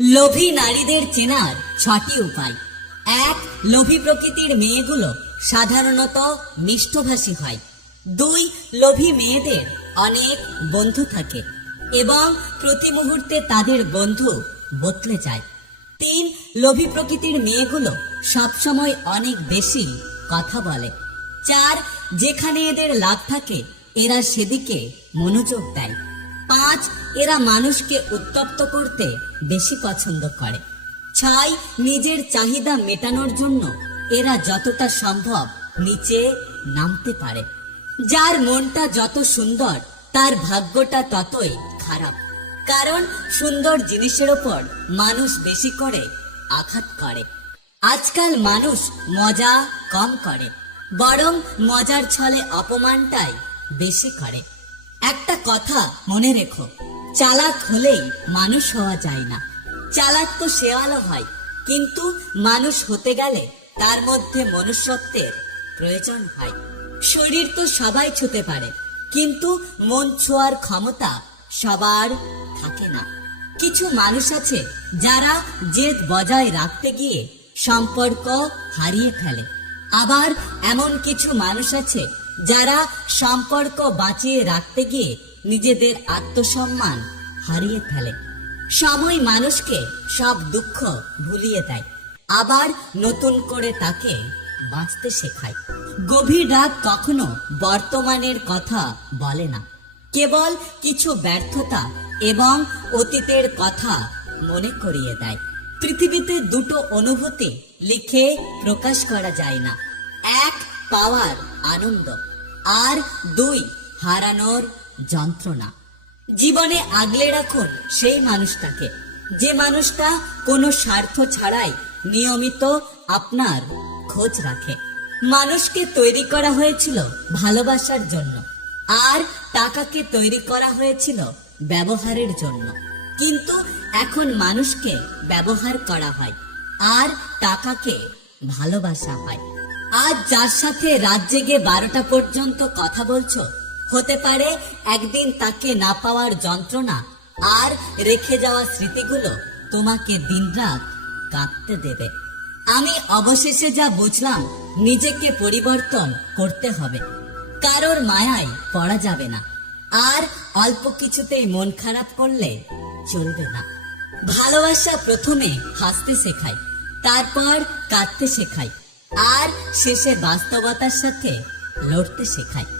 লোভী নারীদের চেনার ছটি উপায়। এক, লোভী প্রকৃতির মেয়েগুলো সাধারণত মিষ্টভাষী হয়। দুই, লোভী মেয়েদের অনেক বন্ধু থাকে এবং প্রতি মুহূর্তে তাদের বন্ধু বদলে যায়। তিন, লোভী প্রকৃতির মেয়েগুলো সবসময় অনেক বেশি কথা বলে। চার, যেখানে এদের লাভ থাকে, এরা সেদিকে মনোযোগ দেয়। পাঁচ এরা মানুষকে উত্তপ্ত করতে বেশি পছন্দ করে। ছয় নিজের চাহিদা মেটানোর জন্য এরা যতটা সম্ভব নিচে নামতে পারে। যার মনটা যত সুন্দর, তার ভাগ্যটা ততই খারাপ। কারণ সুন্দর জিনিসের ওপর মানুষ বেশি করে আঘাত করে। আজকাল মানুষ মজা কম করে, বরং মজার ছলে অপমানটাই বেশি করে। একটা কথা মনে রেখো চালাক হলেই মানুষ হওয়া যায় না। চালাক তো শেওয়ালো হয়, কিন্তু মানুষ হতে গেলে তার মধ্যে মনুষ্যত্বের প্রয়োজন হয়। শরীর তো সবাই ছুতে পারে, কিন্তু মন ছোঁয়ার ক্ষমতা সবার থাকে না। কিছু মানুষ আছে যারা জেদ বজায় রাখতে গিয়ে সম্পর্ক হারিয়ে ফেলে। আবার এমন কিছু মানুষ আছে যারা সম্পর্ক বাঁচিয়ে রাখতে গিয়ে নিজেদের আত্মসম্মান হারিয়ে ফেলে। সময় মানুষকে সব দুঃখ ভুলিয়ে দেয়। আবার নতুন করে তাকে বাঁচতে শেখায়। গভীর রাত কখনো বর্তমানের কথা বলে না। কেবল কিছু ব্যর্থতা এবং অতীতের কথা মনে করিয়ে দেয়। পৃথিবীতে দুটো অনুভূতি লিখে প্রকাশ করা যায় না। এক, পাওয়ার আনন্দ। আর দুই, হারানোর যন্ত্রণা। জীবনে আগলে রাখুন সেই মানুষটাকে। যে মানুষটা কোনো স্বার্থ ছাড়াই নিয়মিত আপনার খোঁজ রাখে। মানুষকে তৈরি করা হয়েছিল ভালোবাসার জন্য। আর টাকাকে তৈরি করা হয়েছিল ব্যবহারের জন্য। কিন্তু এখন মানুষকে ব্যবহার করা হয়। আর টাকাকে ভালোবাসা হয়। আজ যার সাথে রাত জেগে বারোটা পর্যন্ত কথা বলছো হতে পারে একদিন তাকে না পাওয়ার যন্ত্রণা আর রেখে যাওয়া স্মৃতিগুলো তোমাকে দিনরাত কাঁদতে দেবে। আমি অবশেষে যা বুঝলাম, নিজেকে পরিবর্তন করতে হবে। কারোর মায়ায় পড়া যাবে না। আর অল্প কিছুতেই মন খারাপ করলে চলবে না। ভালোবাসা প্রথমে হাসতে শেখায়, তারপর কাঁদতে শেখায়, আর শেষে বাস্তবতার সাথে লড়তে শেখায়।